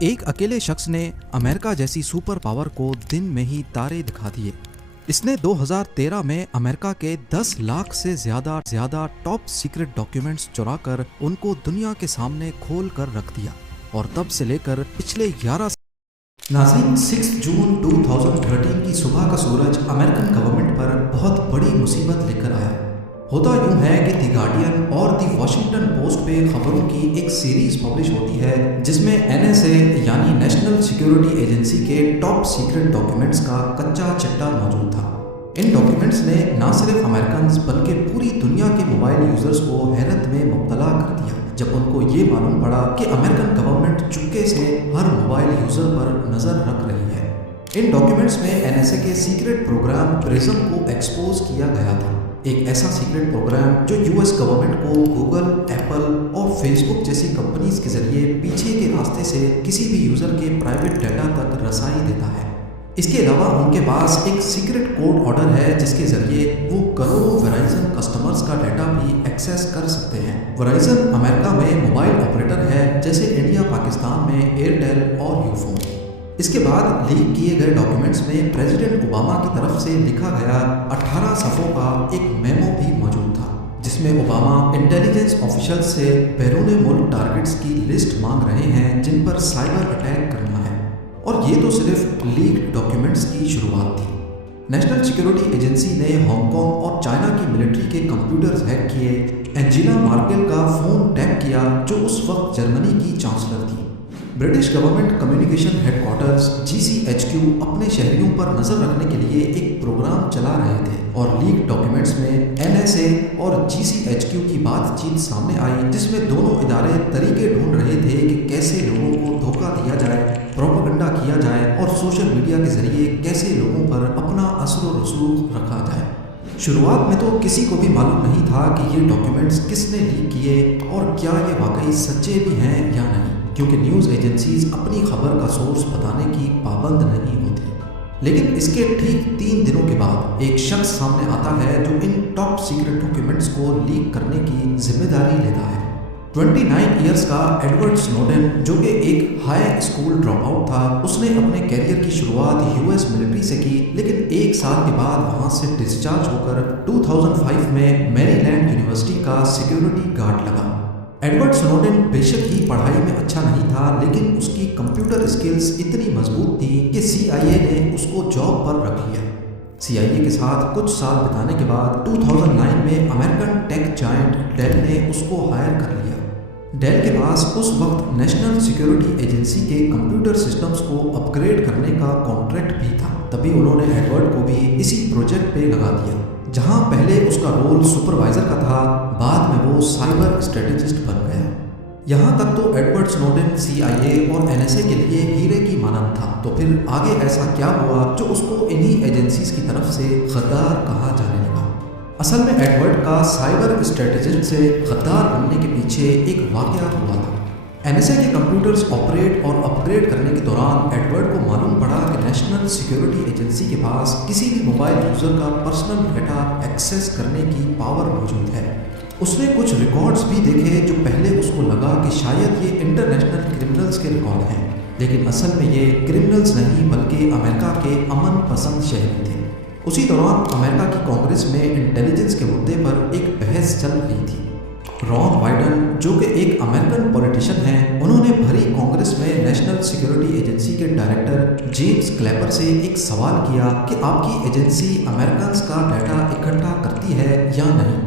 ایک اکیلے شخص نے امریکہ جیسی سپر پاور کو دن میں ہی تارے دکھا دیے۔ اس نے 2013 میں امریکہ کے 10 لاکھ سے زیادہ ٹاپ سیکرٹ ڈاکیومنٹس چرا کر ان کو دنیا کے سامنے کھول کر رکھ دیا، اور تب سے لے کر پچھلے 11 ناظرین 6 جون 2013 کی صبح کا سورج امریکن گورنمنٹ پر بہت بڑی مصیبت لے کر آیا۔ ہوتا یوں ہے کہ دی گارڈین اور دی واشنگٹن پوسٹ پہ خبروں کی ایک سیریز پبلش ہوتی ہے جس میں NSA یعنی نیشنل سیکیورٹی ایجنسی کے ٹاپ سیکرٹ ڈاکیومنٹس کا کچا چٹا موجود تھا۔ ان ڈاکیومنٹس نے نہ صرف امریکنز بلکہ پوری دنیا کے موبائل یوزرز کو حیرت میں مبتلا کر دیا جب ان کو یہ معلوم پڑا کہ امریکن گورنمنٹ چپکے سے ہر موبائل یوزر پر نظر رکھ رہی ہے۔ ان ڈاکیومنٹس میں NSA کے سیکرٹ پروگرام پرزم کو ایکسپوز کیا گیا تھا، ایک ایسا سیکرٹ پروگرام جو US گورنمنٹ کو گوگل، ایپل اور فیس بک جیسی کمپنیز کے ذریعے پیچھے کے راستے سے کسی بھی یوزر کے پرائیویٹ ڈیٹا تک رسائی دیتا ہے۔ اس کے علاوہ ان کے پاس ایک سیکرٹ کوڈ آرڈر ہے جس کے ذریعے وہ کروڑوں ورائزن کسٹمرز کا ڈیٹا بھی ایکسیس کر سکتے ہیں۔ ورائزن امریکہ میں موبائل آپریٹر ہے جیسے انڈیا پاکستان میں ایئرٹیل اور یوفون۔ اس کے بعد لیک کیے گئے ڈاکیومنٹس میں پریزیڈنٹ اوباما کی طرف سے لکھا گیا 18 صفحوں کا ایک میمو بھی موجود تھا جس میں اوباما انٹیلیجنس آفیشل سے بیرون ملک ٹارگٹس کی لسٹ مانگ رہے ہیں جن پر سائبر اٹیک کرنا ہے، اور یہ تو صرف لیکڈ ڈاکیومنٹس کی شروعات تھی۔ نیشنل سیکیورٹی ایجنسی نے ہانگ کانگ اور چائنا کی ملٹری کے کمپیوٹرز ہیک کیے، اینجیلا مارکل کا فون ٹیپ کیا جو اس وقت جرمنی کی چانسلر تھی۔ British government communication headquarters GCHQ اپنے شہریوں پر نظر رکھنے کے لیے ایک پروگرام چلا رہے تھے، اور لیک ڈاکیومنٹس میں NSA اور GCHQ کی بات چیت سامنے آئی جس میں دونوں ادارے طریقے ڈھونڈ رہے تھے کہ کیسے لوگوں کو دھوکہ دیا جائے، پروپیگنڈا کیا جائے، اور سوشل میڈیا کے ذریعے کیسے لوگوں پر اپنا اثر و رسوخ رکھا جائے۔ شروعات میں تو کسی کو بھی معلوم نہیں تھا کہ یہ ڈاکیومنٹس کس نے لیک کیے اور کیا یہ واقعی سچے بھی ہیں یا نہیں، کیونکہ نیوز ایجنسیز اپنی خبر کا سورس بتانے کی پابند نہیں ہوتی۔ لیکن اس کے ٹھیک 3 دنوں کے بعد ایک شخص سامنے آتا ہے جو ان ٹاپ سیکرٹ ڈاکیومنٹس کو لیک کرنے کی ذمہ داری لیتا ہے۔ 29 ایئرز کا ایڈورڈ سنوڈن جو کہ ایک ہائی اسکول ڈراپ آؤٹ تھا، اس نے اپنے کیریئر کی شروعات US ملٹری سے کی، لیکن 1 سال کے بعد وہاں سے ڈسچارج ہو کر 2005 میں میری لینڈ یونیورسٹی کا سیکیورٹی گارڈ لگا۔ ایڈورڈ سنوڈن بے شک ہی پڑھائی میں اچھا نہیں تھا، لیکن اس کی کمپیوٹر اسکلز اتنی مضبوط تھی کہ CIA نے اس کو جاب پر رکھ لیا۔ CIA کے ساتھ کچھ سال بتانے کے بعد 2009 میں امریکن ٹیک جائنٹ ڈیل نے اس کو ہائر کر لیا۔ ڈیل کے پاس اس وقت نیشنل سیکیورٹی ایجنسی کے کمپیوٹر سسٹمز کو اپ گریڈ کرنے کا کانٹریکٹ بھی تھا، تبھی انہوں نے ایڈورڈ کو بھی اسی پروجیکٹ پہ لگا دیا، جہاں پہلے اس کا رول سپروائزر کا تھا، بعد میں وہ سائبر اسٹریٹجسٹ بن گیا۔ یہاں تک تو ایڈورڈ سنوڈن CIA اور NSA کے لیے ہیرے کی مانند تھا، تو پھر آگے ایسا کیا ہوا جو اس کو انہی ایجنسیز کی طرف سے غدار کہا جانے لگا؟ اصل میں ایڈورڈ کا سائبر اسٹریٹجسٹ سے غدار بننے کے پیچھے ایک واقعہ ہوا تھا۔ NSA کے کمپیوٹرز آپریٹ اور اپ گریڈ کرنے کے دوران ایڈورڈ کو معلوم پڑا کہ نیشنل سیکیورٹی ایجنسی کے پاس کسی بھی موبائل یوزر کا پرسنل ڈیٹا ایکسیس کرنے کی پاور موجود ہے۔ اس نے کچھ ریکارڈز بھی دیکھے جو پہلے اس کو لگا کہ شاید یہ انٹرنیشنل کرمنلز کے ریکارڈ ہیں، لیکن اصل میں یہ کرمنلز نہیں بلکہ امریکہ کے امن پسند شہری تھے۔ اسی دوران امریکہ کی کانگریس میں انٹیلیجنس کے مدعے پر ایک بحث چل رہی تھی۔ ران وائڈن جو کہ ایک امریکن پولیٹیشین ہیں، انہوں نے بھری کانگریس میں نیشنل سیکیورٹی ایجنسی کے ڈائریکٹر جیمز کلیپر سے ایک سوال کیا کہ آپ کی ایجنسی امریکنز کا ڈیٹا اکٹھا کرتی ہے یا نہیں۔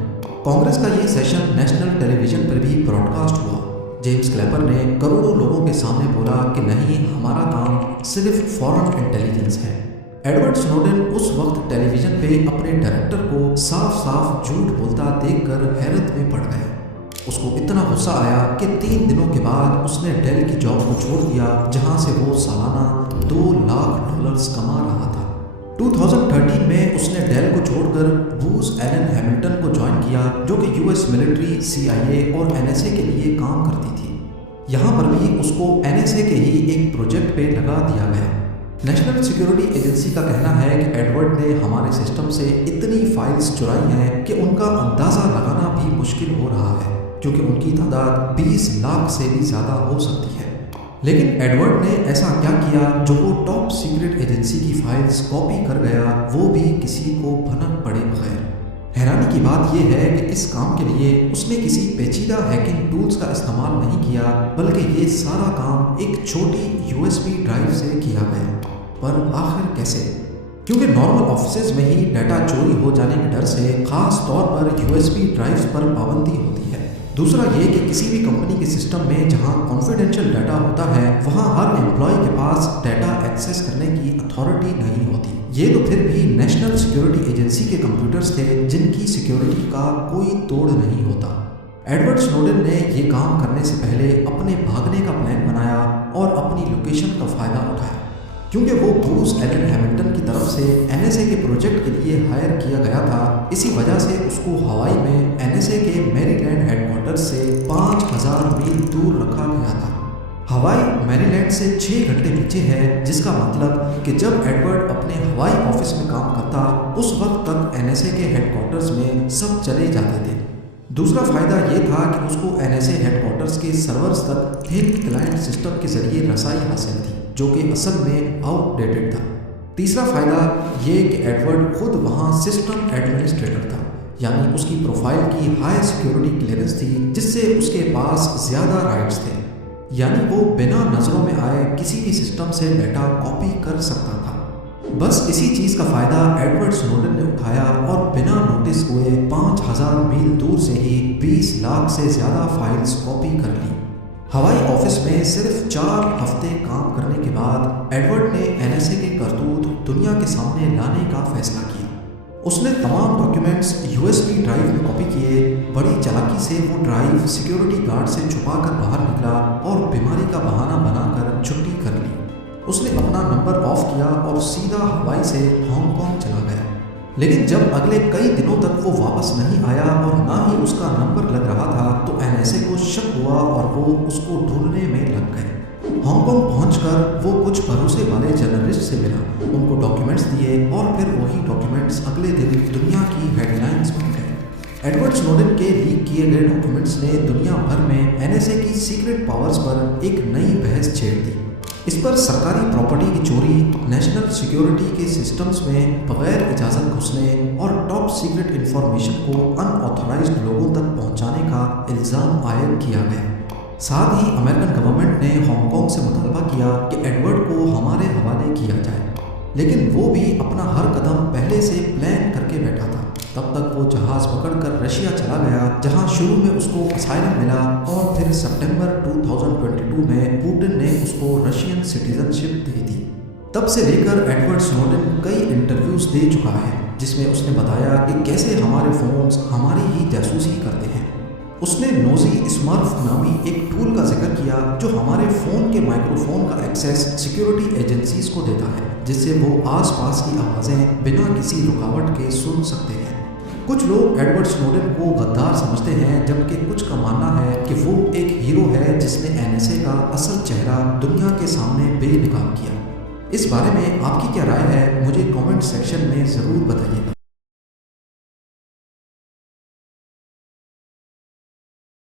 کانگریس کا یہ سیشن نیشنل ٹیلی ویژن پر بھی براڈ کاسٹ ہوا۔ جیمز کلیپر نے کروڑوں لوگوں کے سامنے بولا کہ نہیں، ہمارا کام صرف فورن انٹیلیجنس ہے۔ ایڈورڈ سنوڈن اس وقت ٹیلی ویژن پہ اپنے ڈائریکٹر کو صاف صاف جھوٹ بولتا دیکھ کر حیرت میں پڑ گیا۔ اس کو اتنا غصہ آیا کہ 3 دنوں کے بعد اس نے ڈیل کی جاب کو چھوڑ دیا، جہاں سے وہ سالانہ $2 لاکھ کما رہا تھا۔ 2013 میں اس نے ڈیل کو چھوڑ کر بوز ایلن ہیملٹن کو جوائن کیا جو کہ US ملٹری، CIA اور NSA کے لیے کام کرتی تھی۔ یہاں پر بھی اس کو NSA کے ہی ایک پروجیکٹ پہ لگا دیا گیا۔ نیشنل سیکیورٹی ایجنسی کا کہنا ہے کہ ایڈورڈ نے ہمارے سسٹم سے اتنی فائلز چرائی ہیں کہ ان کا اندازہ لگانا بھی مشکل ہو رہا ہے، کیونکہ ان کی تعداد 20 لاکھ سے بھی زیادہ ہو سکتی ہے۔ لیکن ایڈورڈ نے ایسا کیا کیا جو وہ ٹاپ سیکرٹ ایجنسی کی فائلز کاپی کر گیا، وہ بھی کسی کو بھنک پڑے بغیر؟ حیرانی کی بات یہ ہے کہ اس کام کے لیے اس نے کسی پیچیدہ ہیکنگ ٹولز کا استعمال نہیں کیا، بلکہ یہ سارا کام ایک چھوٹی USB ڈرائیو سے کیا گیا۔ پر آخر کیسے؟ کیونکہ نارمل آفیسز میں ہی ڈیٹا چوری ہو جانے کے ڈر سے خاص طور پر USB ڈرائیوز پر پابندی ہوتی ہے۔ دوسرا یہ کہ کسی بھی کمپنی کے سسٹم میں جہاں کانفیڈینشیل ڈیٹا ہوتا ہے وہاں ہر امپلائی کے پاس ڈیٹا ایکسیس کرنے کی اتھارٹی نہیں ہوتی۔ یہ تو پھر بھی نیشنل سیکیورٹی ایجنسی کے کمپیوٹرز تھے جن کی سیکیورٹی کا کوئی توڑ نہیں ہوتا۔ ایڈورڈ سنوڈن نے یہ کام کرنے سے پہلے اپنے بھاگنے کا پلان بنایا اور اپنی لوکیشن کا فائدہ اٹھایا۔ کیونکہ وہ بروس ایلن ہیملٹن کی طرف سے NSA کے پروجیکٹ کے لیے ہائر کیا گیا تھا، اسی وجہ سے اس کو ہوائی میں NSA کے میری لینڈ ہیڈ کوارٹرز سے 5000 میل دور رکھا گیا تھا۔ ہوائی میری لینڈ سے 6 گھنٹے پیچھے ہے، جس کا مطلب کہ جب ایڈورڈ اپنے ہوائی آفس میں کام کرتا اس وقت تک NSA کے ہیڈ کوارٹرز میں سب چلے جاتے تھے۔ دوسرا فائدہ یہ تھا کہ اس کو NSA ہیڈ کوارٹرز کے سرورز تک تھن کلائنٹ سسٹم کے ذریعے رسائی حاصل تھی، جو کہ اصل میں آؤٹ ڈیٹڈ تھا۔ تیسرا فائدہ یہ کہ ایڈورڈ خود وہاں سسٹم ایڈمنسٹریٹر تھا، یعنی اس کی پروفائل کی ہائی سیکیورٹی کلیئرنس تھی جس سے اس کے پاس زیادہ رائٹس تھے، یعنی وہ بنا نظروں میں آئے کسی بھی سسٹم سے ڈیٹا کاپی کر سکتا تھا۔ بس اسی چیز کا فائدہ ایڈورڈ سنوڈن نے اٹھایا اور بنا نوٹس ہوئے 5000 میل دور سے ہی 20 لاکھ سے زیادہ فائلز کاپی کر لی۔ ہوائی آفس میں صرف 4 ہفتے کام کرنے کے بعد ایڈورڈ نے NSA کے کرتوت دنیا کے سامنے لانے کا فیصلہ کیا۔ اس نے تمام ڈاکیومنٹس USB ڈرائیو میں کاپی کیے۔ بڑی چالاکی سے وہ ڈرائیو سیکیورٹی گارڈ سے چھپا کر باہر نکلا اور بیماری کا بہانہ بنا کر چھٹی کر لی۔ اس نے اپنا نمبر آف کیا اور سیدھا ہوائی سے ہانگ کانگ چلا گیا۔ لیکن جب اگلے کئی دنوں تک وہ واپس نہیں آیا اور نہ ہی اس کا نمبر لگ رہا تھا تو NSA کو شک ہوا اور وہ اس کو ڈھونڈنے میں لگ گئے۔ ہانگ کانگ پہنچ کر وہ کچھ بھروسے والے جرنلسٹ سے ملا، ان کو ڈاکیومنٹس دیے اور پھر وہی ڈاکیومنٹس اگلے دن دنیا کی ہیڈ لائنز بن گئے۔ ایڈورڈ سنوڈن کے لیک کیے گئے ڈاکیومنٹس نے دنیا بھر میں NSA کی سیکرٹ پاورز پر ایک نئی بحث چھیڑ دی۔ اس پر سرکاری پراپرٹی کی چوری، نیشنل سیکیورٹی کے سسٹمز میں بغیر اجازت گھسنے اور ٹاپ سیکرٹ انفارمیشن کو ان آتھورائزڈ لوگوں تک پہنچانے کا الزام عائد کیا گیا۔ ساتھ ہی امریکن گورنمنٹ نے ہانگ کانگ سے مطالبہ کیا کہ ایڈورڈ کو ہمارے حوالے کیا جائے، لیکن وہ بھی اپنا ہر قدم پہلے سے پلان کر کے بیٹھا تھا۔ تب تک وہ جہاز پکڑ کر رشیا چلا گیا، جہاں شروع میں اس کو اسائلم ملا اور پھر سپٹمبر 2022 میں پوٹن نے اس کو رشین سٹیزن شپ دے دی۔ تب سے لے کر ایڈورڈ سنوڈن کئی انٹرویوز دے چکا ہے جس میں اس نے بتایا کہ کیسے ہمارے فونز ہماری ہی جاسوسی کرتے ہیں۔ اس نے نوزی اسمرف نامی ایک ٹول کا ذکر کیا جو ہمارے فون کے مائکرو فون کا ایکسیس سیکیورٹی ایجنسیز کو دیتا ہے، جس سے وہ آس پاس کی آوازیں بنا کسی رکاوٹ کے سن سکتے ہیں۔ کچھ لوگ ایڈورڈ سنوڈن کو غدار سمجھتے ہیں، جبکہ کچھ کا ماننا ہے کہ وہ ایک ہیرو ہے جس نے NSA کا اصل چہرہ دنیا کے سامنے بے نقاب کیا۔ اس بارے میں آپ کی کیا رائے ہے؟ مجھے کامنٹ سیکشن میں ضرور بتائیے گا۔